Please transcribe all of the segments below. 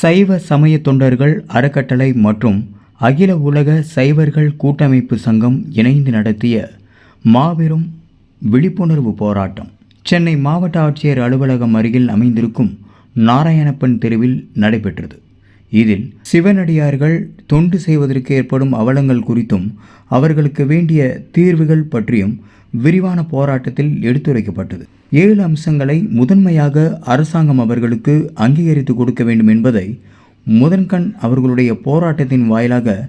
சைவ சமய தொண்டர்கள் அறக்கட்டளை மற்றும் அகில உலக சைவர்கள் கூட்டமைப்பு சங்கம் இணைந்து நடத்திய மாபெரும் விழிப்புணர்வு போராட்டம். சென்னை மாவட்ட ஆட்சியர் அலுவலகம் அருகில் அமைந்திருக்கும் நாராயணப்பன் தெருவில் நடைபெற்றது. இதில் சிவனடியார்கள் தொண்டு செய்வதற்கு ஏற்படும் அவலங்கள் குறித்தும் அவர்களுக்கு வேண்டிய தீர்வுகள் பற்றியும் விரிவான போராட்டத்தில் எடுத்துரைக்கப்பட்டது. ஏழு அம்சங்களை முதன்மையாக அரசாங்கம் அவர்களுக்கு அங்கீகரித்து கொடுக்க வேண்டும் என்பதை முதன்கண் அவர்களுடைய போராட்டத்தின் வாயிலாக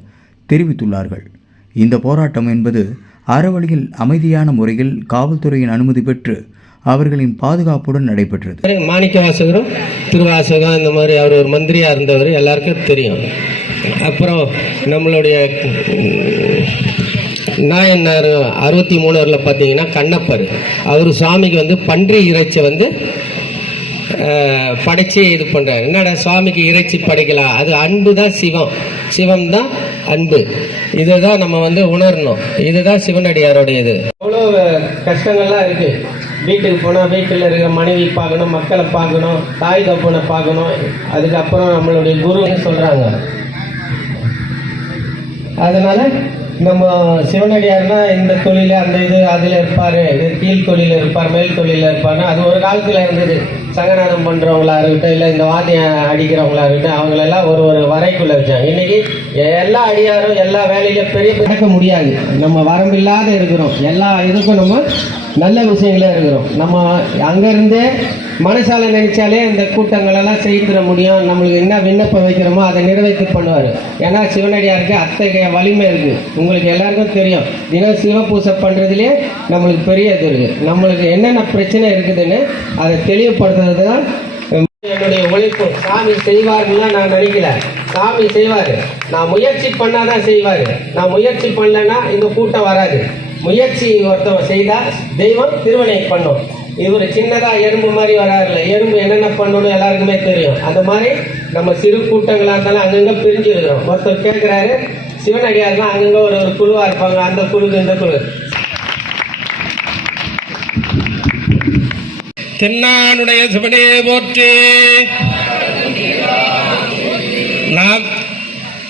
தெரிவித்துள்ளார்கள். இந்த போராட்டம் என்பது அறவழியில் அமைதியான முறையில் காவல்துறையின் அனுமதி பெற்று அவர்களின் பாதுகாப்புடன் நடைபெற்றது. மாணிக்க வாசகரும் திருவாசகம் இந்த மாதிரி அவர் ஒரு மந்திரியா இருந்தவர் எல்லாருக்கும் தெரியும். அப்புறம் நம்மளுடைய நான் நாயன்னார் அறுபத்தி மூணுல பார்த்தீங்கன்னா கண்ணப்பர். அவர் சுவாமிக்கு வந்து பன்றி இறைச்சி வந்து படைச்சி படைச்சு இது பண்ணுறாரு என்னடா சுவாமிக்கு இறைச்சி படைக்கலாம் அது அன்பு தான் சிவம். சிவம் தான் அன்பு. இதை தான் நம்ம வந்து உணரணும். இதுதான் சிவனடியாரோடைய இது அவ்வளோ கஷ்டங்கள்லாம் இருக்கு. வீட்டுக்கு போனால் வீட்டில் இருக்கிற மனைவி பார்க்கணும் மக்களை பார்க்கணும் தாய் தப்பனை பார்க்கணும். அதுக்கப்புறம் நம்மளுடைய குருன்னு சொல்கிறாங்க அதனால நம்ம சிவனடியார்னா இந்த தொழில் அந்த இது அதில் இருப்பார். இது கீழ் தொழில் இருப்பார் மேல் தொழிலில் இருப்பார்னா அது ஒரு காலத்தில் இருந்தது. சங்கநாதம் பண்ணுறவங்களா இருக்கட்டும் இல்லை இந்த வாத்தியம் அடிக்கிறவங்களா இருக்கட்டும் அவங்களெல்லாம் ஒரு ஒரு வரைக்குள்ளே வச்சாங்க. இன்றைக்கி எல்லா அடியாரும் எல்லா வேலையிலும் பெரிய நடக்க முடியாது. நம்ம வரம்பில்லாத இருக்கிறோம். எல்லா இதுக்கும் நம்ம நல்ல விஷயங்களே இருக்கிறோம். நம்ம அங்கேருந்தே மனசால நினைச்சாலே இந்த கூட்டங்களெல்லாம் செய்திட முடியும். நம்மளுக்கு என்ன விண்ணப்பம் வைக்கிறோமோ அதை நிறைவேற்றி பண்ணுவார். ஏன்னா சிவனடியாருக்கு அத்தகைய வலிமை இருக்குது உங்களுக்கு எல்லாருக்கும் தெரியும். தினம் சிவ பூசை பண்ணுறதுலேயே நம்மளுக்கு பெரிய இது இருக்குது நம்மளுக்கு என்னென்ன பிரச்சனை இருக்குதுன்னு அதை தெளிவுபடுத்துறது தான் என்னுடைய உழைப்பு. சாமி செய்வாருன்னா நான் நினைக்கல. சாமி செய்வார். நான் முயற்சி பண்ணாதான் செய்வார். நான் முயற்சி பண்ணலைன்னா இந்த கூட்டம் வராது. முயற்சி ஒருத்தவன் செய்தால் தெய்வம் திருவினை பண்ணும். இவர் சின்னதா எறும்பு மாதிரி வராருல. எறும்பு என்னென்ன பண்ணணும் எல்லாருக்குமே தெரியும். அந்த மாதிரி நம்ம சிறு கூட்டங்களாக இருந்தாலும் அங்கங்க பிரிஞ்சு இருக்கிறோம் ஒருத்தர் கேட்கிறாரு சிவனடியார்லாம் அங்கங்க ஒரு ஒரு குழுவா இருப்பாங்க. அந்த குழுக்கு இந்த குழு. தென்னானுடைய சிவனே போற்றி. நாம்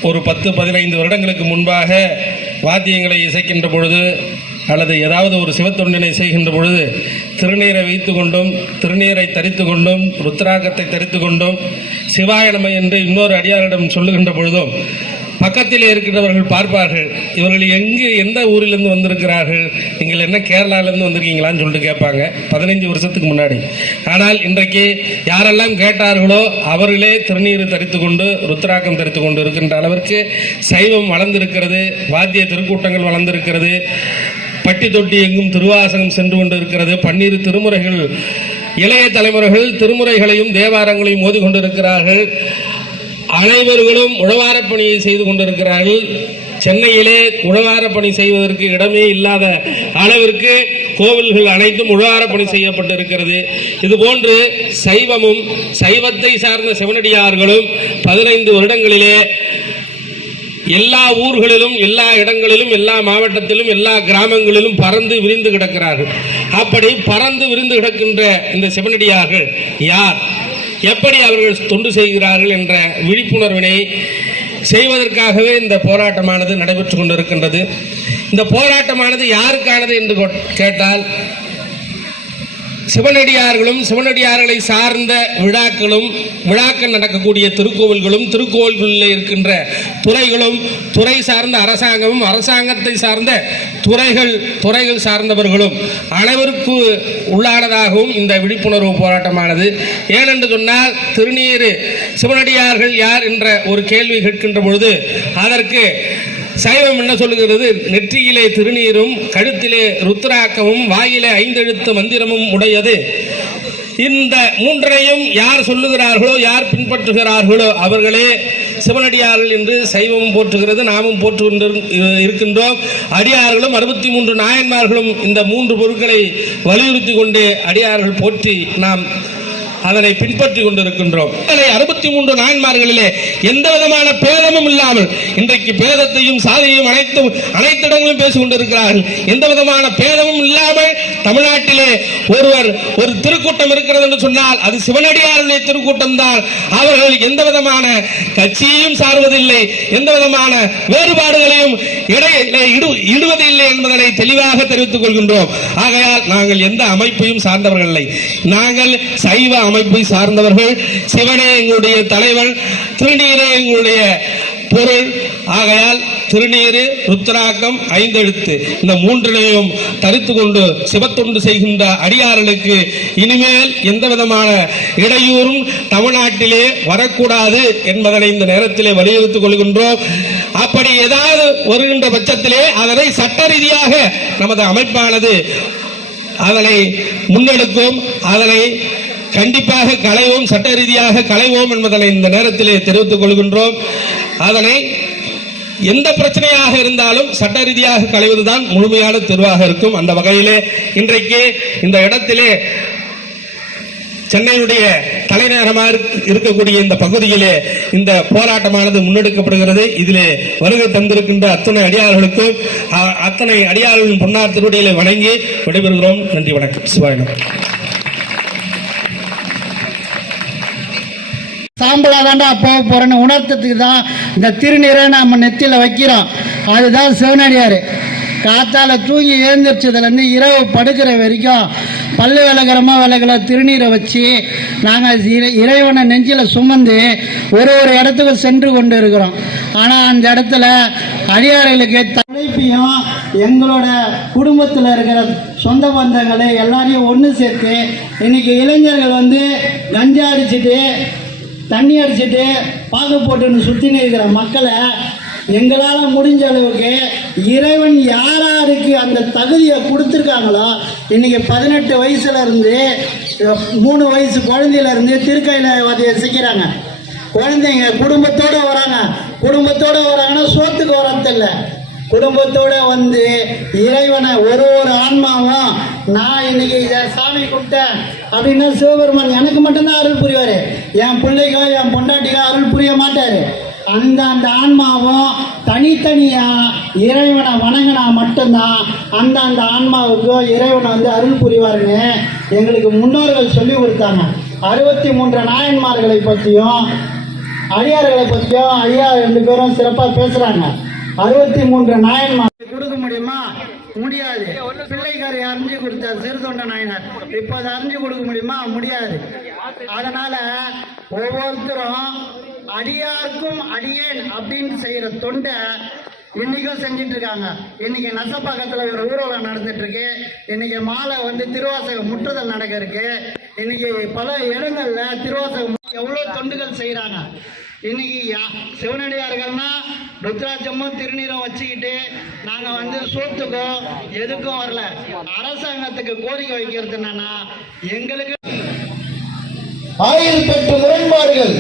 ஒரு பத்து பதினைந்து வருடங்களுக்கு முன்பாக வாத்தியங்களை இசைக்கின்ற பொழுது அல்லது ஏதாவது ஒரு சிவத்தொண்டினை செய்கின்ற பொழுது திருநீரை வைத்து கொண்டும் திருநீரை தரித்து கொண்டும் ருத்ராகத்தை தரித்து கொண்டும் சிவாயணமை என்று இன்னொரு அடியாரிடம் சொல்லுகின்ற பொழுதும் பக்கத்தில் இருக்கிறவர்கள் பார்ப்பார்கள் இவர்கள் எங்கு எந்த ஊரிலிருந்து வந்திருக்கிறார்கள் நீங்கள் என்ன கேரளாவிலேருந்து வந்திருக்கீங்களான்னு சொல்லிட்டு கேட்பாங்க பதினைஞ்சு வருஷத்துக்கு முன்னாடி. ஆனால் இன்றைக்கு யாரெல்லாம் கேட்டார்களோ அவர்களே திருநீர் தரித்து கொண்டு ருத்ராக்கம் தரித்து கொண்டு இருக்கின்ற அளவிற்கு சைவம் வளர்ந்திருக்கிறது வாத்திய திருக்கூட்டங்கள் வளர்ந்திருக்கிறது பட்டி தொட்டி எங்கும் திருவாசகம் சென்று கொண்டு இருக்கிறது திருமுறைகள் இளைய தலைமுறைகள் திருமுறைகளையும் தேவாரங்களையும் மோதி கொண்டிருக்கிறார்கள். அனைவர்களும் உழவாரப் பணியை செய்து கொண்டிருக்கிறார்கள். சென்னையிலே உழவாரப் பணி செய்வதற்கு இடமே இல்லாத அளவிற்கு கோவில்கள் அனைத்தும் உழவாரப் பணி செய்யப்பட்டிருக்கிறது. இதுபோன்று சைவமும் சைவத்தை சார்ந்த சிவனடியார்களும் பதினைந்து வருடங்களிலே எல்லா ஊர்களிலும் எல்லா இடங்களிலும் எல்லா மாவட்டத்திலும் எல்லா கிராமங்களிலும் பறந்து விரிந்து கிடக்கிறார்கள். அப்படி பறந்து விரிந்து கிடக்கின்ற இந்த சிவனடியார்கள் யார்? எப்படி அவர்கள் தொண்டு செய்கிறார்கள் என்ற விழிப்புணர்வினை செய்வதற்காகவே இந்த போராட்டமானது நடைபெற்று கொண்டிருக்கின்றது. இந்த போராட்டமானது யாருக்கானது என்று கேட்டால் சிவனடியார்களும் சிவனடியார்களை சார்ந்த விழாக்களும் விழாக்கள் நடக்கக்கூடிய திருக்கோவில்களும் திருக்கோவில்களில் இருக்கின்ற துறைகளும் துறை சார்ந்த அரசாங்கமும் அரசாங்கத்தை சார்ந்த துறைகள் துறைகள் சார்ந்தவர்களும் அனைவருக்கு உள்ளானதாகவும் இந்த விழிப்புணர்வு போராட்டமானது. ஏனென்று சொன்னால் திருநீர் சிவனடியார்கள் யார் என்ற ஒரு கேள்வி கேட்கின்ற பொழுது அதற்கு சைவம் என்ன சொல்லுகிறது நெற்றியிலே திருநீரும் கழுத்திலே ருத்ராக்கமும் வாயிலே ஐந்தெழுத்து மந்திரமும் உடையது. இந்த மூன்றையும் யார் சொல்லுகிறார்களோ யார் பின்பற்றுகிறார்களோ அவர்களே சிவனடியார்கள் என்று சைவமும் போற்றுகிறது நாமும் போற்று இருக்கின்றோம். அடியார்களும் அறுபத்தி மூன்று நாயன்மார்களும் இந்த மூன்று பொருட்களை வலியுறுத்தி கொண்டு அடியார்கள் போற்றி நாம் அதனை பின்பற்றி கொண்டிருக்கின்றோம். அறுபத்தி மூன்று நாயன்மார்களிலே எந்த விதமான பேதமும் இல்லாமல் இன்றைக்கு பேதத்தையும் சாதியையும் அனைத்து அனைத்து இடங்களும் பேசிக் கொண்டிருக்கிறார்கள். எந்த விதமான பேதமும் இல்லாமல் தமிழ்நாட்டிலே ஒருவர் ஒரு திருக்கூட்டம் இருக்கிறது என்று சொன்னால் அது சிவனடியாருடைய திருக்கூட்டம் தான். அவர்கள் எந்த விதமான கட்சியையும் சார்வதில்லை எந்த விதமான வேறுபாடுகளையும் இடு- இடுவதில்லை என்பதனை தெளிவாக தெரிவித்துக் கொள்கின்றோம். ஆகையால் நாங்கள் எந்த அமைப்பையும் சார்ந்தவர்கள் இல்லை. நாங்கள் சைவ அமைப்பை சார்ந்தவர்கள். சிவனே எங்களுடைய தலைவன் திருநீரே எங்களுடைய பொருள். ஆகையால் திருநீரு ருத்ராக்கம் ஐந்தெழுத்து. இந்த மூன்றினையும் தரித்து கொண்டு சிவத்தொண்டு செய்கின்ற அடியார்களுக்கு இனிமேல் எந்த விதமான இடையூறும் தமிழ்நாட்டிலே வரக்கூடாது என்பதனை இந்த நேரத்திலே வலியுறுத்திக் கொள்கின்றோம். அப்படி ஏதாவது வருகின்ற பட்சத்திலே அதனை சட்ட ரீதியாக நமது அமைப்பானது அதனை முன்னெடுக்கும் அதனை கண்டிப்பாக களைவோம் சட்ட ரீதியாக களைவோம் என்பதனை இந்த நேரத்திலே தெரிவித்துக் கொள்கின்றோம். அதனை எந்த பிரச்சனையாக இருந்தாலும் சட்ட ரீதியாக களைவதுதான் முழுமையான தீர்வாக இருக்கும். அந்த வகையிலே இன்றைக்கு இந்த இடத்திலே சென்னையுடைய தலைநகரமாக இருக்கக்கூடிய இந்த பகுதியிலே இந்த போராட்டமானது முன்னெடுக்கப்படுகிறது. இதிலே வருகை தந்திருக்கின்ற அத்தனை அடியார்களுக்கும் அத்தனை அடியார்களின் பொன்னார் திருவடிகளை வணங்கி விடைபெறுகிறோம். நன்றி வணக்கம். சிவாயினம் சாம்பலா தாண்டா போக போறேன்னு உணர்த்ததுக்கு தான் இந்த திருநீரை நம்ம நெத்தியில வைக்கிறோம். அதுதான் சிவனடியார். காத்தால தூங்கி எழுந்திரிச்சதுலேருந்து இரவு படுக்கிற வரைக்கும் பல்லு விளக்கிறமா விலகல திருநீரை வச்சு நாங்கள் இறைவனை நெஞ்சில் சுமந்து ஒரு ஒரு இடத்துக்கு சென்று கொண்டு இருக்கிறோம். ஆனால் அந்த இடத்துல அடியார்களுக்கு தலைப்பையும் எங்களோட குடும்பத்தில் இருக்கிற சொந்த பந்தங்களை எல்லாரையும் ஒன்று சேர்த்து இன்னைக்கு இளைஞர்கள் வந்து கஞ்சா அடிச்சுட்டு தண்ணி அடிச்சுட்டு பாகு போட்டுன்னு சுற்றின்னு இருக்கிற மக்களை எங்களால் முடிஞ்ச அளவுக்கு இறைவன் யார் யாருக்கு அந்த தகுதியை கொடுத்துருக்காங்களோ இன்னைக்கு பதினெட்டு வயசுல இருந்து மூணு வயசு குழந்தையிலேருந்து திருக்கையில் திருக்கையில சிக்கிறாங்க. குழந்தைங்க குடும்பத்தோடு வராங்க. குடும்பத்தோடு வராங்கன்னா சோத்துக்கு வரதில்ல குடும்பத்தோடு வந்து இறைவனை ஒரு ஒரு ஆன்மாவும் நான் இன்னைக்கு இதை சாமி கும்பிட்டேன் அப்படின்னா சிவபெருமான் எனக்கு மட்டும்தான் அருள் புரிவார். என் பிள்ளைக்கோ என் பொண்டாட்டிக்கோ அருள் புரிய மாட்டாரு. அந்த அந்த ஆன்மாவும் தனித்தனியா இறைவனை வணங்கினா மட்டும்தான் அந்த அந்த ஆன்மாவுக்கு இறைவனை வந்து அருள் புரிவாருன்னு எங்களுக்கு முன்னோர்கள் சொல்லி கொடுத்தாங்க. அறுபத்தி மூன்று நாயன்மார்களை பற்றியும் அடியார்களை பற்றியும் ஐயா ரெண்டு பேரும் சிறப்பாக பேசுறாங்க. அறுபத்தி மூன்று நாயன்மார். கொடுக்க முடியுமா? முடியாது. பிள்ளைக்காரை அறிஞ்சு கொடுத்தார் சிறுதொண்ட நாயனார். இப்போ அதை அறிஞ்சு கொடுக்க முடியுமா? முடியாது. அதனால ஒவ்வொருத்தரும் அடியாருக்கும் அடியேன் அப்படின்னு செய்யற தொண்டை இன்னைக்கும் செஞ்சுட்டு இருக்காங்க. இன்னைக்கு நசப்பாக்கத்துல ஒரு ஊர்வலம் நடந்துட்டு இருக்கு. இன்னைக்கு மாலை வந்து திருவாசகம் முற்றுதல் நடக்க இருக்கு. இன்னைக்கு பல இடங்கள்ல திருவாசகம் எவ்வளவு தொண்டுகள் செய்யறாங்க இன்னைக்கு யா- சிவனடியார்கள்னா ருத்ராட்சமும் திருநீரும் வச்சுக்கிட்டு நாங்க வந்து சோத்துக்கோ எதுக்கும் வரல. அரசாங்கத்துக்கு கோரிக்கை வைக்கிறது என்னன்னா எங்களுக்கு ஆயிரத்தெட்டு முரண்பாடுகள்.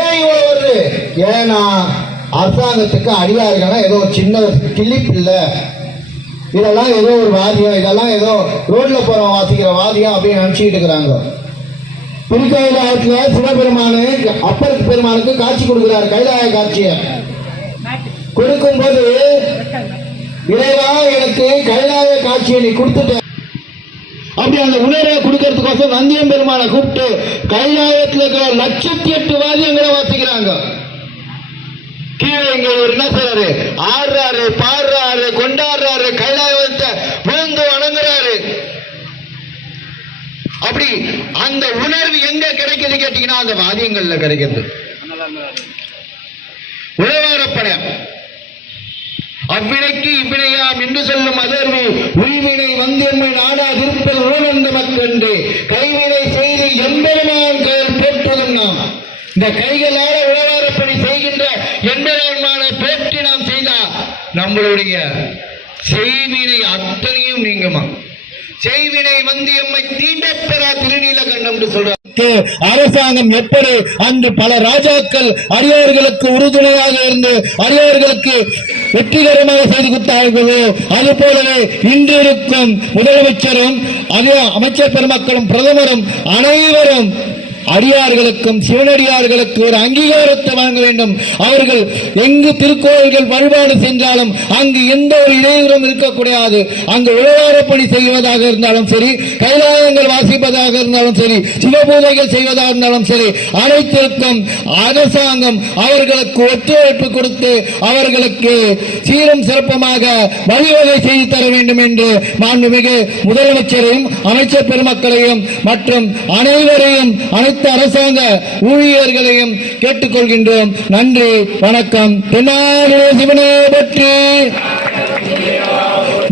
ஏன் இவ்வளவு வருது? ஏன்னா அரசாங்கத்துக்கு அடியார்கள்னா ஏதோ ஒரு சின்ன கிளிப் இல்லை. இதெல்லாம் ஏதோ ஒரு வாதியம் இதெல்லாம் ஏதோ ரோட்ல போறவன் வாசிக்கிற வாதியம் அப்படின்னு நினைச்சுக்கிட்டு இருக்கிறாங்க திருக்கைலாயத்துல சிவபெருமானு அப்பருக்கு பெருமானுக்கு காட்சி கொடுக்கிறார் கைலாய காட்சியை. கொடுக்கும்போது இறைவா எனக்கு கைலாய காட்சியை நீ கொடுத்துட்ட அப்படி அந்த உணர்வை கொடுக்கறதுக்கோசம் வந்தியம் பெருமானை கூப்பிட்டு கைலாயத்தில் இருக்கிற லட்சத்தி எட்டு வாதியங்களை வாசிக்கிறாங்க. கீழே இங்க ஒரு என்ன செய்றாரு? ஆடுறாரு பாடுறாரு கொண்டாடுறாரு கைலாயத்தை விழுந்து வணங்குறாரு. அப்படி அந்த உணர்வு எங்க கிடைக்குது கேட்டீங்கன்னா அந்த வாதியங்கள்ல கிடைக்கிறது. உழவாரப்படம் அவ்வினைக்கு இவ்வினையாம் என்று சொல்லும் அதர்வு உய்வினை வந்தியம்மை நாடா திருப்பல் உணர்ந்த மக்கண்டு கைவினை செய்து எம்பெருமான் கையில் போற்றுவதும் நாம் இந்த கைகளால உழவாரப்படி செய்கின்ற எம்பெருமான போற்றி நாம் செய்தால் நம்மளுடைய செய்வினை அத்தனையும் நீங்குமா? செய்வினை வந்தியம்மை தீண்டப்பெறா திருநீலகண்டம் என்று சொல்றார். அரசாங்கம் எப்படி அன்று பல ராஜாக்கள் அடியார்களுக்கு உறுதுணையாக இருந்து அடியார்களுக்கு வெற்றிகரமாக செய்து கொடுத்தார்களோ அது போலவே இன்று இருக்கும் முதலமைச்சரும் அமைச்சர் பெருமக்களும் பிரதமரும் அனைவரும் அடியார்களுக்கும் சிவனடியார்களுக்கு ஒரு அங்கீகாரத்தை வழங்க வேண்டும். அவர்கள் எங்கு திருக்கோயில்கள் வழிபாடு சென்றாலும் அங்கு எந்த ஒரு இடையூறும் இருக்கக்கூடாது. அங்கு உழவாரப்பணி செய்வதாக இருந்தாலும் சரி கைலாயங்கள் வாசிப்பதாக இருந்தாலும் சரி சிவபூஜைகள் செய்வதாக இருந்தாலும் சரி அனைத்திற்கும் அரசாங்கம் அவர்களுக்கு ஒத்துழைப்பு கொடுத்து அவர்களுக்கு சீரும் சிறப்புமாக வழிவகை செய்து தர வேண்டும் என்று மாண்புமிகு முதலமைச்சரையும் அமைச்சர் பெருமக்களையும் மற்றும் அனைவரையும் அனைத்து அரசாங்க ஊழியர்களையும் கேட்டுக்கொள்கின்றோம். நன்றி வணக்கம். தென்னாடுடைய சிவனே பற்றி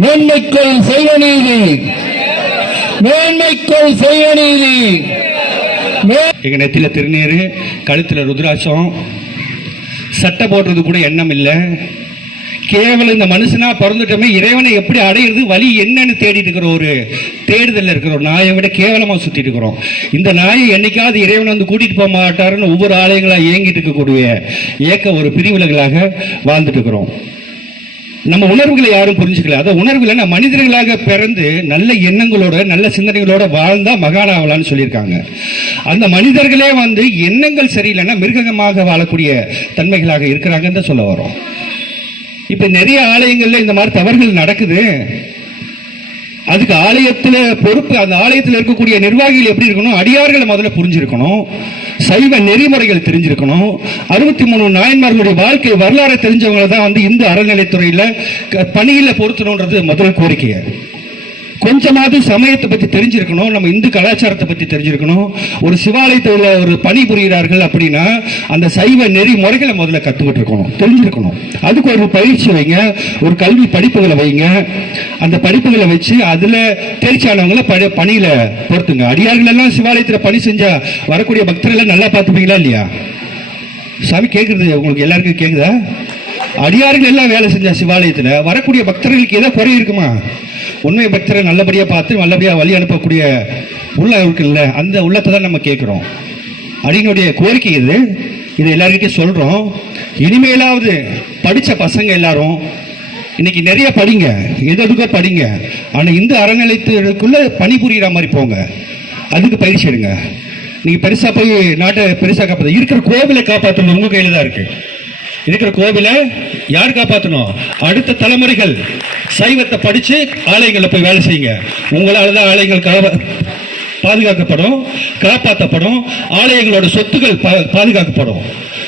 மேன்மைக்குள் செய்வ நீதி மேன்மைக்குள் செய்வ நீதி மே- திருநீர் கழுத்தில் ருத்ராட்சம் சட்டை போடுறது கூட எண்ணம் இல்லை. கேவலம் இந்த மனுஷனா பிறந்துட்டோமே இறைவனை எப்படி அடையிறது வழி என்னன்னு தேடிட்டு இருக்கிற ஒரு தேடுதல் இருக்கிற ஒரு நாயை விட கேவலமா சுத்திட்டு இருக்கிறோம். இந்த நாயை என்னைக்காவது இறைவனை வந்து கூட்டிட்டு போக மாட்டாருன்னு ஒவ்வொரு ஆலயங்களா இயங்கிட்டு இருக்கக்கூடிய ஏக்க ஒரு பிரிவிலகளாக வாழ்ந்துட்டு இருக்கிறோம். நம்ம உணர்வுகளை யாரும் புரிஞ்சுக்கல. அதை உணர்வுகளை நம்ம மனிதர்களாக பிறந்து நல்ல எண்ணங்களோட நல்ல சிந்தனைகளோட வாழ்ந்தா மகானாவலான்னு சொல்லியிருக்காங்க. அந்த மனிதர்களே வந்து எண்ணங்கள் சரியில்லைன்னா மிருகமாக வாழக்கூடிய தன்மைகளாக இருக்கிறாங்கன்னு தான் சொல்ல வரோம் இப்ப நிறைய ஆலயங்கள்ல இந்த மாதிரி தவறுகள் நடக்குது. அதுக்கு ஆலயத்துல பொறுப்பு அந்த ஆலயத்தில் இருக்கக்கூடிய நிர்வாகிகள் எப்படி இருக்கணும்? அடியார்களை முதல்ல புரிஞ்சிருக்கணும். சைவ நெறிமுறைகள் தெரிஞ்சிருக்கணும். அறுபத்தி மூணு நாயன்மார்களுடைய வாழ்க்கை வரலாறு தெரிஞ்சவங்களை தான் வந்து இந்து அறநிலைத்துறையில க- பணியில பொருத்தணுன்றது முதல் கோரிக்கை கொஞ்சமாவது சமயத்தை பத்தி தெரிஞ்சிருக்கணும் நம்ம இந்து கலாச்சாரத்தை பத்தி தெரிஞ்சிருக்கணும். ஒரு சிவாலயத்தில் ஒரு பணி புரிகிறார்கள் அப்படின்னா அந்த சைவ நெறி முறைகளை முதல்ல கத்துக்கிட்டு இருக்கணும் தெரிஞ்சிருக்கணும். அதுக்கு ஒரு பயிற்சி வைங்க ஒரு கல்வி படிப்புகளை வைங்க. அந்த படிப்புகளை வச்சு அதுல தேர்ச்சியானவங்களை படி பணியில பொறுத்துங்க அடியார்கள் எல்லாம் சிவாலயத்துல பணி செஞ்சா வரக்கூடிய பக்தர்கள் நல்லா பார்த்துப்பீங்களா இல்லையா? சாமி கேக்குறது உங்களுக்கு எல்லாருக்கும் கேக்குதா? அடியார்கள் எல்லாம் வேலை செஞ்சா சிவாலயத்துல வரக்கூடிய பக்தர்களுக்கு ஏதோ குறை இருக்குமா? உண்மை பக்தரை நல்லபடியாக பார்த்து நல்லபடியாக வழி அனுப்பக்கூடிய உள்ள இருக்குல்ல அந்த உள்ளத்தை தான் நம்ம கேட்குறோம். அடியினுடைய கோரிக்கை இது. இது எல்லாருக்கிட்டையும் சொல்கிறோம் இனிமேலாவது படித்த பசங்க எல்லாரும் இன்னைக்கு நிறைய படிங்க எது எதுக்கோ படிங்க. ஆனால் இந்த அறநிலையத்துக்குள்ளே பணிபுரிகிற மாதிரி போங்க. அதுக்கு பயிற்சி எடுங்க. நீங்கள் பெருசாக போய் நாட்டை பெருசாக காப்பாற்ற இருக்கிற கோவிலை காப்பாற்றணும் உங்கள் கையில் தான் இருக்குது இருக்கிற கோவிலை யார் காப்பாற்றணும் அடுத்த தலைமுறைகள். சைவத்தை படிச்சு ஆலயங்களில் போய் வேலை செய்யுங்க. உங்களால் தான் ஆலயங்கள் காவ- பாதுகாக்கப்படும் காப்பாற்றப்படும் ஆலயங்களோட சொத்துக்கள் பாதுகாக்கப்படும்.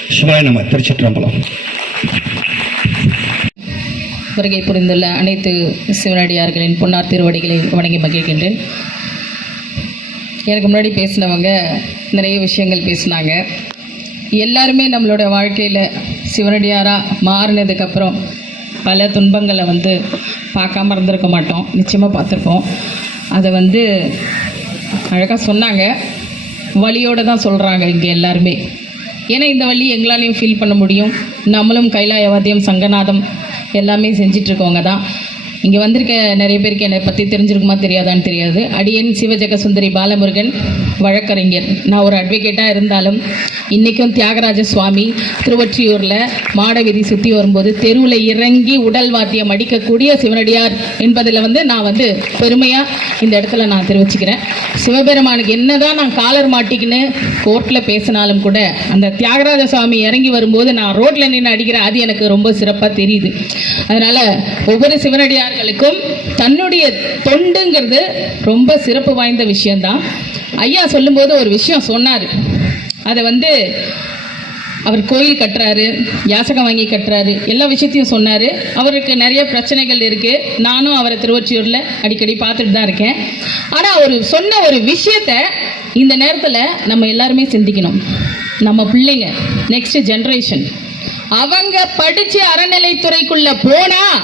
சிவாய நம்ம திருச்சிற்றம்பலம். வருகை புரிந்துள்ள அனைத்து சிவனடியார்களின் பொன்னார் திருவடிகளை வணங்கி மகிழ்கின்றேன். எனக்கு முன்னாடி பேசினவங்க நிறைய விஷயங்கள் பேசினாங்க. எல்லாருமே நம்மளோட வாழ்க்கையில் சிவனடியாராக மாறினதுக்கப்புறம் பல துன்பங்களை வந்து பார்க்காம இருந்திருக்க மாட்டோம். நிச்சயமாக பார்த்துருப்போம். அதை வந்து அழகாக சொன்னாங்க. வழியோடு தான் சொல்கிறாங்க இங்கே எல்லாருமே. ஏன்னா இந்த வழி எங்களாலையும் ஃபீல் பண்ண முடியும். நம்மளும் கைலாயவாத்தியம் சங்கநாதம் எல்லாமே செஞ்சிட்ருக்கவங்க தான். இங்கே வந்திருக்க நிறைய பேருக்கு என்னை பற்றி தெரிஞ்சிருக்குமா தெரியாதான்னு தெரியாது. அடியன் சிவஜக சுந்தரி பாலமுருகன் வழக்கறிஞர். நான் ஒரு அட்வொகேட்டாக இருந்தாலும் இன்றைக்கும் தியாகராஜ சுவாமி திருவொற்றியூரில் மாடவீதி சுற்றி வரும்போது தெருவில் இறங்கி உடல் வாத்தியம் அடிக்கக்கூடிய சிவனடியார் என்பதில் வந்து நான் வந்து பெருமையாக இந்த இடத்துல நான் தெரிவிச்சுக்கிறேன். சிவபெருமானுக்கு என்னதான் நான் காலர் மாட்டிக்கின்னு கோர்ட்டில் பேசினாலும் கூட அந்த தியாகராஜ சுவாமி இறங்கி வரும்போது நான் ரோட்டில் நின்று அடிக்கிறேன் அது எனக்கு ரொம்ப சிறப்பாக தெரியுது. அதனால் ஒவ்வொரு சிவனடியார் சிவனடியார்களுக்கும் தன்னுடைய தொண்டுங்கிறது ரொம்ப சிறப்பு வாய்ந்த விஷயம்தான். ஐயா சொல்லும்போது ஒரு விஷயம் சொன்னார். அதை வந்து அவர் கோயில் கட்டுறாரு யாசகம் வாங்கி கட்டுறாரு எல்லா விஷயத்தையும் சொன்னார். அவருக்கு நிறைய பிரச்சனைகள் இருக்குது நானும் அவரை திருவொற்றியூரில் அடிக்கடி பார்த்துட்டு தான் இருக்கேன். ஆனால் அவர் சொன்ன ஒரு விஷயத்த இந்த நேரத்தில் நம்ம எல்லாருமே சிந்திக்கணும். நம்ம பிள்ளைங்க நெக்ஸ்ட் ஜென்ரேஷன் அவங்க படித்து அறநிலைத்துறைக்குள்ளே போனால்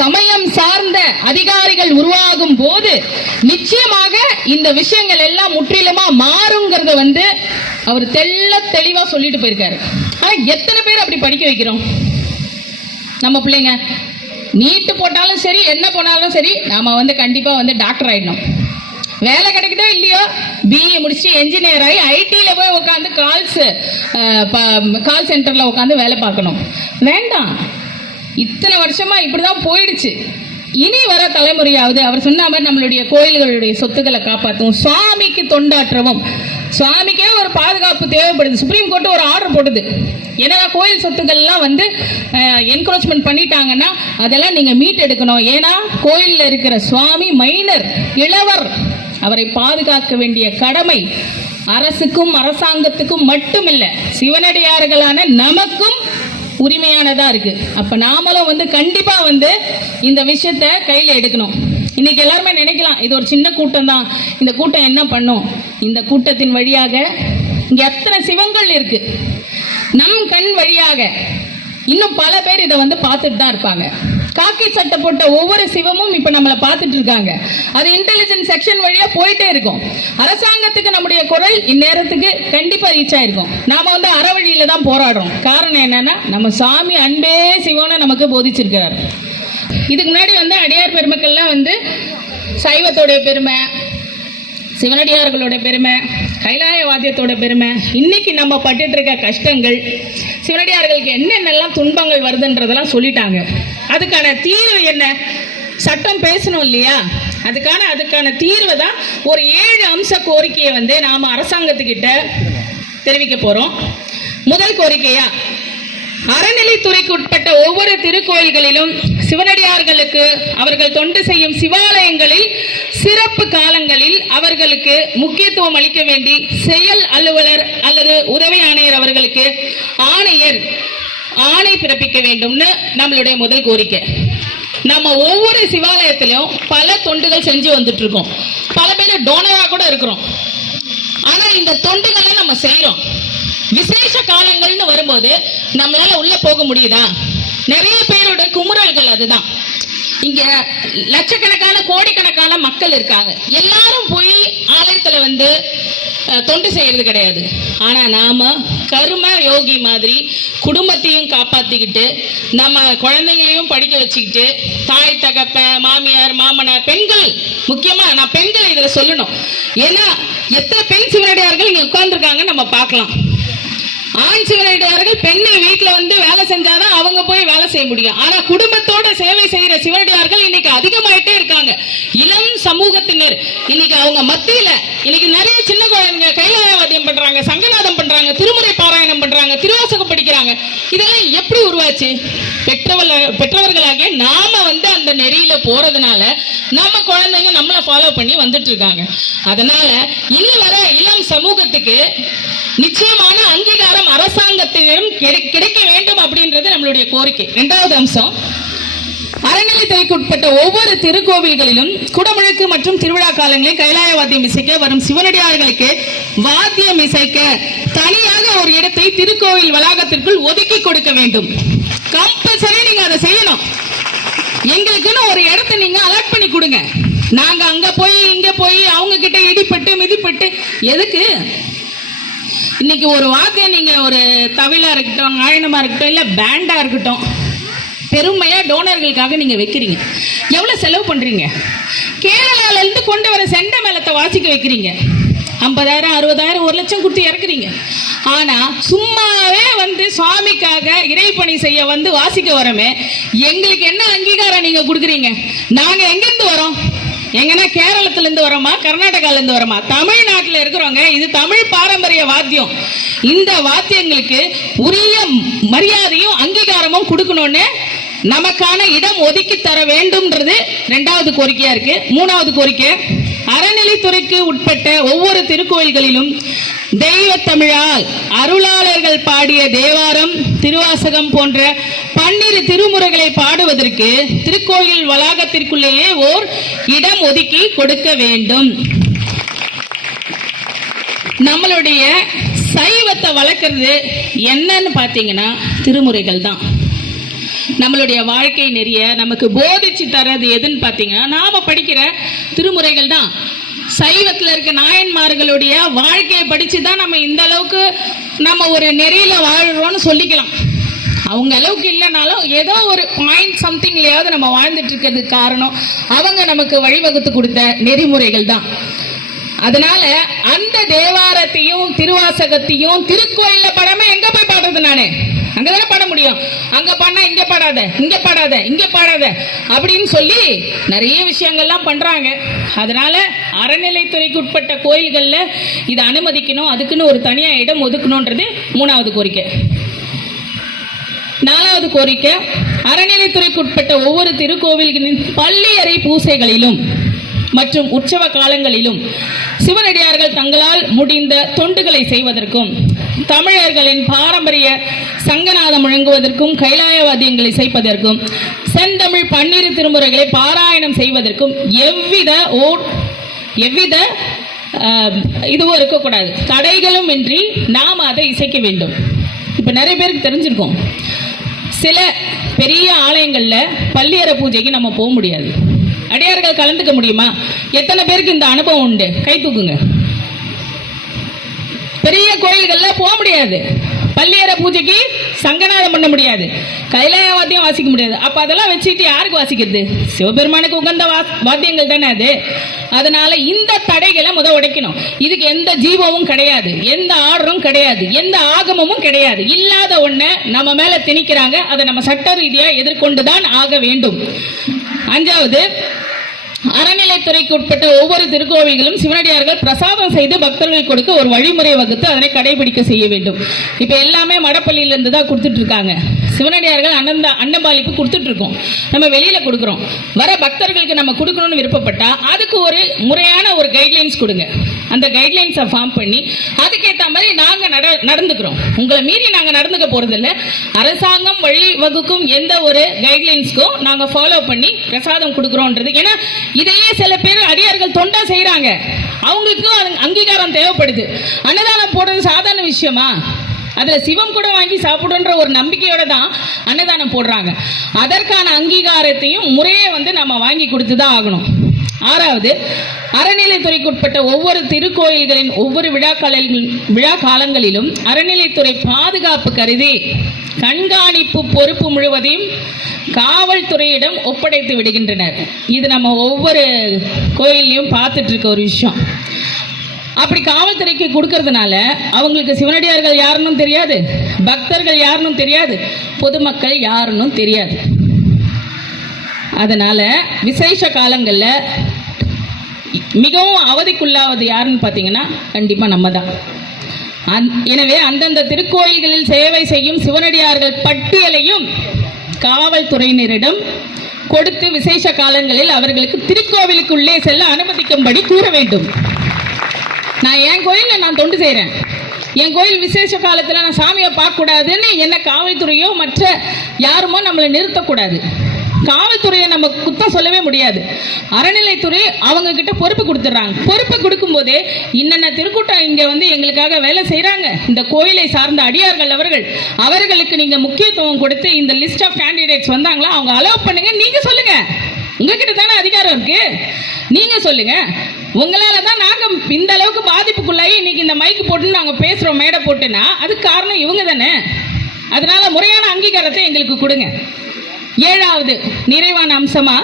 சமயம் சார்ந்த அதிகாரிகள் உருவாகும் போது நிச்சயமாக இந்த விஷயங்கள் எல்லாம் முற்றிலுமா மாறுங்கிறத வந்து அவர் தெல்ல தெளிவா சொல்லிட்டு போயிருக்காரு. ஆனா எத்தனை பேர் அப்படி படிக்க வைக்கிறோம்? நம்ம பிள்ளைங்க. நீட்டு போட்டாலும் சரி என்ன போனாலும் சரி நாம வந்து கண்டிப்பா வந்து டாக்டர் ஆயிடணும். வேலை கிடைக்குதோ இல்லையோ பிஏ முடிச்சு என்ஜினியர் ஆகி ஐடியில் போய் உட்காந்து கால்ஸ் கால் சென்டரில் உட்காந்து வேலை பார்க்கணும். வேண்டாம். இத்தனை வருஷமா இப்படி தான் போயிடுச்சு. இனி வர தலைமுறையாவது அவர் சொன்ன மாதிரி நம்மளுடைய கோயில்களுடைய சொத்துக்களை காப்பாற்றவும் சுவாமிக்கு தொண்டாற்றவும். சுவாமிக்கே ஒரு பாதுகாப்பு தேவைப்படுது. சுப்ரீம் கோர்ட் ஒரு ஆர்டர் போடுது ஏன்னா கோயில் சொத்துக்கள்லாம் வந்து என்க்ரோச்மெண்ட் பண்ணிட்டாங்கன்னா அதெல்லாம் நீங்க மீட் எடுக்கணும். ஏன்னா கோயிலில் இருக்கிற சுவாமி மைனர் இளவர் அவரை பாதுகாக்க வேண்டிய கடமை அரசுக்கும் அரசாங்கத்துக்கும் மட்டுமில்ல. சிவனடியார்களான நமக்கும் உரிமையானதா இருக்கு. அப்ப நாமளும் வந்து கண்டிப்பா வந்து இந்த விஷயத்த கையில எடுக்கணும். இன்னைக்கு எல்லாருமே நினைக்கலாம் இது ஒரு சின்ன கூட்டம் தான். இந்த கூட்டம் என்ன பண்ணும்? இந்த கூட்டத்தின் வழியாக இங்க எத்தனை சிவங்கள் இருக்கு? நம் கண் வழியாக இன்னும் பல பேர் இதை வந்து பார்த்துட்டு தான் இருப்பாங்க. காக்கி சட்டை போட்ட ஒவ்வொரு சிவமும் இப்ப நம்மளை பார்த்துட்டு இருக்காங்க. அது இன்டெலிஜென்ஸ் செக்ஷன் வழியா போயிட்டே இருக்கும். அரசாங்கத்துக்கு நம்முடைய குரல் இந்நேரத்துக்கு கண்டிப்பா ரீச் ஆயிருக்கும். நாம வந்து அறவழியில தான் போராடுறோம். காரணம் என்னன்னா நம்ம சாமி அன்பே சிவனை நமக்கு போதிச்சிருக்கிறார். இதுக்கு முன்னாடி வந்து அடியார் பெருமக்கள்லாம் வந்து சைவத்தோடைய பெருமை சிவனடியார்களுடைய பெருமை கைலாய வாத்தியத்தோட பெருமை. இன்னைக்கு நம்ம பட்டுட்டு இருக்க கஷ்டங்கள் சிவனடியார்களுக்கு என்னென்னலாம் துன்பங்கள் வருதுன்றதெல்லாம் சொல்லிட்டாங்க. அதுக்கான தீர்வு என்ன? சட்டம் பேசணும் இல்லையா? அதுக்கான அதுக்கான தீர்வை தான் ஒரு ஏழு அம்ச கோரிக்கையை வந்து நாம அரசாங்கத்துக்கிட்ட தெரிவிக்க போறோம். முதல் கோரிக்கையா அறநிலைத்துறைக்கு உட்பட்ட ஒவ்வொரு திருக்கோயில்களிலும் சிவனடியார்களுக்கு அவர்கள் தொண்டு செய்யும் சிவாலயங்களில் சிறப்பு காலங்களில் அவர்களுக்கு முக்கியத்துவம் அளிக்க வேண்டி செயல் அலுவலர் அல்லது உதவி ஆணையர் அவர்களுக்கு ஆணையர் ஆணை பிறப்பிக்க வேண்டும்னு நம்மளுடைய முதல் கோரிக்கை. நம்ம ஒவ்வொரு சிவாலயத்திலும் பல தொண்டுகள் செஞ்சு வந்துட்டு இருக்கோம் பல பேர் டோனரா கூட இருக்கிறோம். ஆனா இந்த தொண்டுகளை நம்ம செய்யறோம் விசேஷ காலங்கள்னு வரும்போது நம்மளால உள்ள போக முடியுதா? நிறைய பேரோட குமுறல்கள் அதுதான். இங்க லட்சக்கணக்கான கோடிக்கணக்கான மக்கள் இருக்காங்க. எல்லாரும் போய் ஆலயத்துல வந்து தொண்டு செய்யறது கிடையாது. ஆனா நாம கரும யோகி மாதிரி குடும்பத்தையும் காப்பாத்திக்கிட்டு நம்ம குழந்தைங்களையும் படிக்க வச்சுக்கிட்டு தாய் தகப்ப மாமியார் மாமனார் பெண்கள் முக்கியமா நான் பெண்கள் இதுல சொல்லணும். ஏன்னா எத்தனை பெண் சிவனடியார்கள் இங்க உட்கார்ந்துருக்காங்க நம்ம பார்க்கலாம். ஆண் சிவனடியார்கள் பெண்ணை வீட்டுல வந்து வேலை செஞ்சாதான் அவங்க போய் வேலை செய்ய முடியும். ஆனா குடும்பத்தோட சேவை செய்யற சிவனடியார்கள் இன்னைக்கு அதிகமாயிட்டே இருக்காங்க. இளம் சமூகத்தினர். இன்னைக்கு அவங்க மத்தியில இன்னைக்கு நிறைய சின்ன குழந்தைங்க கைலாயவாத்தியம் பண்றாங்க சங்கநாதம் பண்றாங்க திருமுறை பாராயணம் பண்றாங்க திருவாசகம் படிக்கிறாங்க. இதெல்லாம் எப்படி உருவாச்சு? பெற்றவர்கள் பெற்றவர்களாக நாம வந்து அந்த நெறியில போறதுனால நம்ம குழந்தைங்க நம்மளை ஃபாலோ பண்ணி வந்துட்டு இருக்காங்க. அதனால இனி வர இளம் சமூகத்துக்கு நிச்சயமான அங்கீகாரம் அரசாங்கத்திடம் கிடைக்க வேண்டும் அப்படின்றது நம்மளுடைய கோரிக்கை. இரண்டாவது அம்சம் அறநிலைத்துறைக்கு உட்பட்ட ஒவ்வொரு திருக்கோவில்களிலும் குடமுழுக்கு மற்றும் திருவிழா காலங்களில் கைலாய வாத்தியம் இசைக்க வரும் சிவனடியார்களுக்கு வாத்தியம் இசைக்க தனியாக ஒரு இடத்தை திருக்கோவில் வளாகத்திற்குள் ஒதுக்கி கொடுக்க வேண்டும். கம்பல்சரி நீங்க அதை செய்யணும். எங்களுக்குன்னு ஒரு இடத்தை நீங்க அலர்ட் பண்ணி கொடுங்க. நாங்க அங்க போய் இங்க போய் அவங்க கிட்ட இடிப்பட்டு மிதிப்பட்டு எதுக்கு? இன்னைக்கு ஒரு வாத்தியம் நீங்க ஒரு தவிழா இருக்கட்டும் ஆயனமா இருக்கட்டும் இல்ல பேண்டா இருக்கட்டும் பெருமையா டோனர்களுக்காக நீங்க வைக்கிறீங்க. எவ்வளவு செலவு பண்றீங்க? கேரளால இருந்து கொண்டு வர செண்ட மேளத்தை வாசிக்க வைக்கிறீங்க. ஐம்பதாயிரம் அறுபதாயிரம் ஒரு லட்சம் கொடுத்து இறக்குறீங்க. ஆனா சும்மாவே வந்து சுவாமிக்காக இறைப்பணி செய்ய வந்து வாசிக்க வரமே எங்களுக்கு என்ன அங்கீகாரம் நீங்க கொடுக்குறீங்க? நாங்க எங்கிருந்து வரோம் எங்கன்னா கேரளத்துல இருந்து வரோமா கர்நாடகால இருந்து வரோமா? தமிழ்நாட்டுல இருக்கிறவங்க இது தமிழ் பாரம்பரிய வாத்தியம். இந்த வாத்தியங்களுக்கு உரிய மரியாதையும் அங்கீகாரமும் கொடுக்கணும்னு நமக்கான இடம் ஒதுக்கி தர வேண்டும்ன்றது ரெண்டாவது கோரிக்கையா இருக்கு. மூணாவது கோரிக்கை அறநிலைத்துறைக்கு உட்பட்ட ஒவ்வொரு திருக்கோயில்களிலும் தெய்வ தமிழால் அருளாளர்கள் பாடிய தேவாரம் திருவாசகம் போன்ற பன்னிரு திருமுறைகளை பாடுவதற்கு திருக்கோயில் வளாகத்திற்குள்ளேயே ஓர் இடம் ஒதுக்கி கொடுக்க வேண்டும். நம்மளுடைய சைவத்தை வளர்க்கறது என்னன்னு பார்த்தீங்கன்னா திருமுறைகள் தான் நம்மளுடைய வாழ்க்கை நெறிய நமக்கு போதிச்சு தர்றது எதுன்னு பார்த்தீங்கன்னா நாம படிக்கிற திருமுறைகள் தான். சைவத்தில் இருக்க நாயன்மார்களுடைய வாழ்க்கையை படிச்சு தான் நம்ம இந்த அளவுக்கு நம்ம ஒரு நெறியில வாழ்கிறோம்னு சொல்லிக்கலாம். அவங்க அளவுக்கு இல்லைனாலும் ஏதோ ஒரு பாயிண்ட் சம்திங்லையாவது நம்ம வாழ்ந்துட்டு இருக்கிறதுக்கு காரணம் அவங்க நமக்கு வழிவகுத்து கொடுத்த நெறிமுறைகள் தான். அதனால அந்த தேவாரத்தையும் திருவாசகத்தையும் திருக்கோயில படமே எங்க போய் பாடுறது நானு? அங்கதானே பாட முடியும். அங்க பாடினா இங்க பாடாத இங்க பாடாத இங்க பாடாத அப்படின்னு சொல்லி நிறைய விஷயங்கள்லாம் பண்றாங்க. அதனால அறநிலைத்துறைக்கு உட்பட்ட கோயில்கள்ல இதை அனுமதிக்கணும் அதுக்குன்னு ஒரு தனியா இடம் ஒதுக்கணுன்றது மூணாவது கோரிக்கை. நாலாவது கோரிக்கை அறநிலைத்துறைக்கு உட்பட்ட ஒவ்வொரு திருக்கோவில்களின் பள்ளியறை பூசைகளிலும் மற்றும் உற்சவ காலங்களிலும் சிவனடியார்கள் தங்களால் முடிந்த தொண்டுகளை செய்வதற்கும் தமிழர்களின் பாரம்பரிய சங்கநாதம் முழங்குவதற்கும் கைலாயவாதியங்களை செய்ப்பதற்கும் செந்தமிழ் பன்னிரு திருமுறைகளை பாராயணம் செய்வதற்கும் எவ்வித ஓர் எவ்வித இதுவும் இருக்கக்கூடாது. தடைகளும் இன்றி நாம் அதை இசைக்க வேண்டும். இப்போ நிறைய பேருக்கு தெரிஞ்சிருக்கோம். சில பெரிய ஆலயங்களில் பள்ளியற பூஜைக்கு நம்ம போக முடியாது. அடியார்கள் கலந்துக்க முடியுமா? எத்தனை பேருக்கு இந்த அனுபவம் உண்டு? கை தூக்குங்க. பெரிய கோயில்கள்ல போக முடியாது. பள்ளியறை பூஜைக்கு சங்கநாதம் பண்ண முடியாது. கைலாய வாத்தியம் வாசிக்க முடியாது. அப்ப அதெல்லாம் வச்சுட்டு யாருக்கு வாசிக்கிறது? சிவபெருமானுக்கு உகந்த வா- வாத்தியங்கள் தானே அது. அதனால இந்த தடைகளை முத உடைக்கணும். இதுக்கு எந்த ஜீவமும் கிடையாது. எந்த ஆர்டரும் கிடையாது. எந்த ஆகமமும் கிடையாது. இல்லாத ஒண்ண நம்ம மேல திணிக்கிறாங்க. அதை நம்ம சட்ட ரீதியா எதிர்கொண்டு தான் ஆக வேண்டும். அஞ்சாவது அறநிலைத்துறைக்கு உட்பட்ட ஒவ்வொரு திருக்கோவில்களும் சிவனடியார்கள் பிரசாதம் செய்து பக்தர்கள் கொடுக்க ஒரு வழிமுறை வகுத்து அதனை கடைபிடிக்க செய்ய வேண்டும். இப்போ எல்லாமே மடப்பள்ளியிலிருந்து தான் கொடுத்துட்டு இருக்காங்க. சிவனடியார்கள் அன்னந்த அன்னபாலிப்பு கொடுத்துட்டு இருக்கோம் நம்ம வெளியில கொடுக்குறோம். வர பக்தர்களுக்கு நம்ம கொடுக்கணும்னு விருப்பப்பட்டா அதுக்கு ஒரு முறையான ஒரு கைட்லைன்ஸ் கொடுங்க. அந்த கைட்லைன்ஸை ஃபார்ம் பண்ணி அதுக்கேற்ற மாதிரி நாங்கள் நட நடந்துக்கிறோம். உங்களை மீறி நாங்கள் நடந்துக்க போகிறதில்ல அரசாங்கம் வழிவகுக்கும் எந்த ஒரு கைட்லைன்ஸ்க்கும் நாங்கள் ஃபாலோ பண்ணி பிரசாதம் கொடுக்குறோன்றது. ஏன்னா இதையே சில பேர் அடியார்கள் தொண்டா செய்கிறாங்க அவங்களுக்கும் அங்கீகாரம் தேவைப்படுது. அன்னதானம் போடுறது சாதாரண விஷயமா? அதுல சிவம் கூட வாங்கி சாப்பிடுன்ற ஒரு நம்பிக்கையோட தான் அன்னதானம் போடுறாங்க. அதற்கான அங்கீகாரத்தையும் முறையே வந்து நம்ம வாங்கி கொடுத்து தான் ஆகணும். ஆறாவது அறநிலைத்துறைக்குட்பட்ட ஒவ்வொரு திருக்கோயில்களின் ஒவ்வொரு விழா விழா காலங்களிலும் அறநிலைத்துறை பாதுகாப்பு கருதி கண்காணிப்பு பொறுப்பு முழுவதையும் காவல்துறையிடம் ஒப்படைத்து விடுகின்றனர். இது நம்ம ஒவ்வொரு கோயில்லையும் பார்த்துட்டு இருக்க ஒரு விஷயம். அப்படி காவல்துறைக்கு கொடுக்கறதுனால அவங்களுக்கு சிவனடியார்கள் யாருன்னு தெரியாது பக்தர்கள் யாருன்னு தெரியாது பொதுமக்கள் யாருன்னு தெரியாது. அதனால விசேஷ காலங்களில் மிகவும் அவதிக்குள்ளாவது யாருன்னு பார்த்தீங்கன்னா கண்டிப்பாக நம்ம தான் அந்- எனவே அந்தந்த திருக்கோயில்களில் சேவை செய்யும் சிவனடியார்கள் பட்டியலையும் காவல்துறையினரிடம் கொடுத்து விசேஷ காலங்களில் அவர்களுக்கு திருக்கோவிலுக்குள்ளே செல்ல அனுமதிக்கும்படி கூற வேண்டும். நான் என் கோயிலில் நான் தொண்டு செய்கிறேன் என் கோயில் விசேஷ காலத்தில் நான் சாமியை பார்க்கக்கூடாதுன்னு என்ன காவல்துறையோ மற்ற யாருமோ நம்மளை நிறுத்தக்கூடாது. காவல்துறையை நம்ம குத்தம் சொல்லவே முடியாது. அறநிலைத்துறை அவங்க கிட்ட பொறுப்பு கொடுத்துட்றாங்க. பொறுப்பு கொடுக்கும்போதே இன்னென்ன திருக்கூட்டம் இங்கே வந்து எங்களுக்காக வேலை செய்கிறாங்க இந்த கோயிலை சார்ந்த அடியார்கள் அவர்கள். அவர்களுக்கு நீங்கள் முக்கியத்துவம் கொடுத்து இந்த லிஸ்ட் ஆஃப் கேண்டிடேட்ஸ் வந்தாங்களா அவங்க அலோவ் பண்ணுங்க. நீங்கள் சொல்லுங்கள் உங்ககிட்ட தானே அதிகாரம் இருக்கு. நீங்க சொல்லுங்க. உங்களால தான் நாங்க இந்த அளவுக்கு பாதிப்புக்குள்ளாயி இன்னைக்கு இந்த மைக் போட்டு நாங்க பேசுறோம் மேடை போட்டுன்னா அதுக்கு காரணம் இவங்க தானே. அதனால முறையான அங்கீகாரத்தை எங்களுக்கு கொடுங்க. ஏழாவது நிறைவான அம்சமா?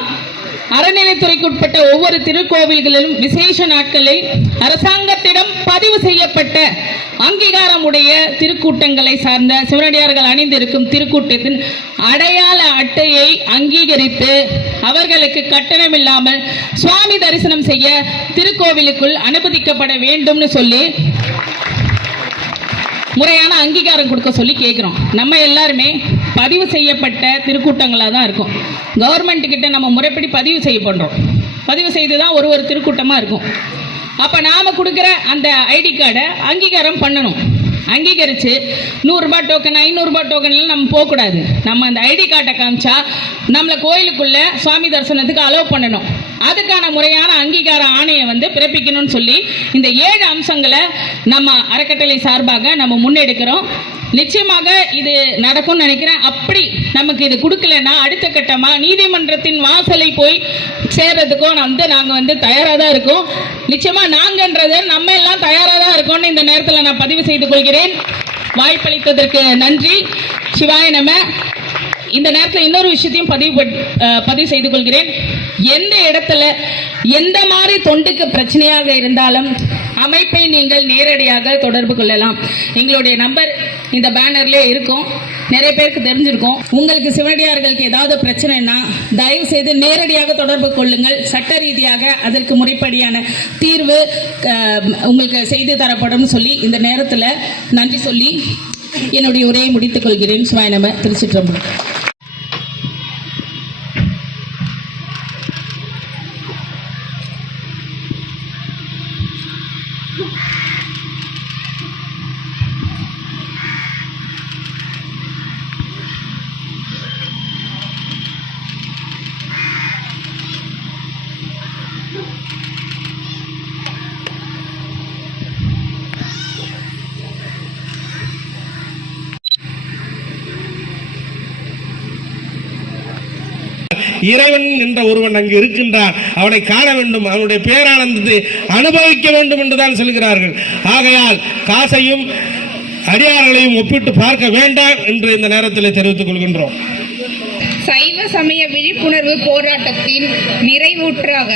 அறநிலைத்துறைக்குட்பட்ட ஒவ்வொரு திருக்கோவில்களிலும் விசேஷ நாட்களில் அரசாங்கத்திடம் பதிவு செய்யப்பட்ட அங்கீகாரமுடைய திருக்கூட்டங்களை சார்ந்த சிவனடியார்கள் அணிந்திருக்கும் திருக்கூட்டத்தின் அடையாள அட்டையை அங்கீகரித்து அவர்களுக்கு கட்டணம் இல்லாமல் சுவாமி தரிசனம் செய்ய திருக்கோவிலுக்குள் அனுமதிக்கப்பட வேண்டும்னு சொல்லி முறையான அங்கீகாரம் கொடுக்க சொல்லி கேட்குறோம் நம்ம எல்லாருமே பதிவு செய்யப்பட்ட திருக்கூட்டங்களாக தான் இருக்கும். கவர்மெண்ட்டுக்கிட்ட நம்ம முறைப்படி பதிவு செய்ய பண்ணுறோம் பதிவு செய்து தான் ஒரு ஒரு திருக்கூட்டமாக இருக்கும். அப்போ நாம் கொடுக்குற அந்த ஐடி கார்டை அங்கீகாரம் பண்ணணும். அங்கீகரித்து நூறுரூபா டோக்கன் ஐநூறுரூபா டோக்கன்லாம் நம்ம போகக்கூடாது நம்ம அந்த ஐடி கார்டை காமிச்சா நம்மளை கோயிலுக்குள்ளே சுவாமி தரிசனத்துக்கு அலோவ் பண்ணணும். அதுக்கான முறையான அங்கீகார ஆணையை வந்து பிறப்பிக்கணும்னு சொல்லி இந்த ஏழு அம்சங்களை நம்ம அறக்கட்டளை சார்பாக நம்ம முன்னெடுக்கிறோம். நிச்சயமாக இது நடக்கும்னு நினைக்கிறேன். அப்படி நமக்கு இது கொடுக்கலன்னா அடுத்த கட்டமா நீதிமன்றத்தின் வாசலை போய் சேர்றதுக்கும் வந்து நாங்க வந்து தயாரா தான் இருக்கோம். நிச்சயமா நாங்கன்றது நம்ம எல்லாம் தயாரா தான் இருக்கோம்னு இந்த நேரத்தில் நான் பதிவு செய்து கொள்கிறேன். வாய்ப்பளித்ததற்கு நன்றி. சிவாய நம. இந்த நேரத்தில் இன்னொரு விஷயத்தையும் பதிவு பதிவு செய்து கொள்கிறேன். எந்த இடத்துல எந்த மாதிரி தொண்டுக்கு பிரச்சனையாக இருந்தாலும் அமைப்பை நீங்கள் நேரடியாக தொடர்பு கொள்ளலாம். எங்களுடைய நம்பர் இந்த பேனர்ல இருக்கும். நிறைய பேருக்கு தெரிஞ்சிருக்கும். உங்களுக்கு சிவனடியார்களுக்கு ஏதாவது பிரச்சனைனா தயவு செய்து நேரடியாக தொடர்பு கொள்ளுங்கள். சட்ட ரீதியாக அதற்கு முறைப்படியான தீர்வு உங்களுக்கு செய்து தரப்படும் சொல்லி இந்த நேரத்தில் நன்றி சொல்லி என்னுடைய உரையை முடித்துக் கொள்கிறேன். சிவாய் நம திருச்சிற்றம்பலம். இறைவன் என்ற ஒருவன் அங்கு இருக்கின்றான். அவனை காண வேண்டும். அவனுடைய பேரானந்தத்தை அனுபவிக்க வேண்டும் என்றுதான் சொல்கிறார்கள். ஆகையால் காசையும் அடியார்களையும் ஒப்பிட்டு பார்க்க வேண்டாம் என்று இந்த நேரத்தில் தெரிவித்துக் கொள்கின்றோம். சைவ சமய விழிப்புணர்வு போராட்டத்தின் நிறைவுற்றாக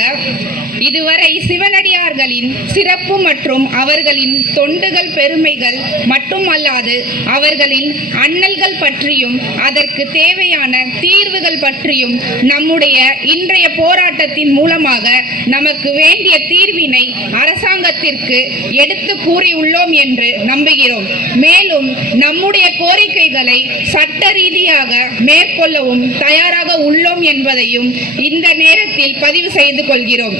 இதுவரை சிவனடியார்களின் சிறப்பு மற்றும் அவர்களின் தொண்டுகள் பெருமைகள் மட்டுமல்லாது அவர்களின் அண்ணல்கள் பற்றியும் அதற்கு தேவையான தீர்வுகள் பற்றியும் நம்முடைய இன்றைய போராட்டத்தின் மூலமாக நமக்கு வேண்டிய தீர்வினை அரசாங்கத்திற்கு எடுத்து கூறியுள்ளோம் என்று நம்புகிறோம். மேலும் நம்முடைய கோரிக்கைகளை சட்ட ரீதியாக மேற்கொள்ளவும் தயாராக உள்ளோம் என்பதையும் இந்த நேரத்தில் பதிவு செய்து கொள்கிறோம்.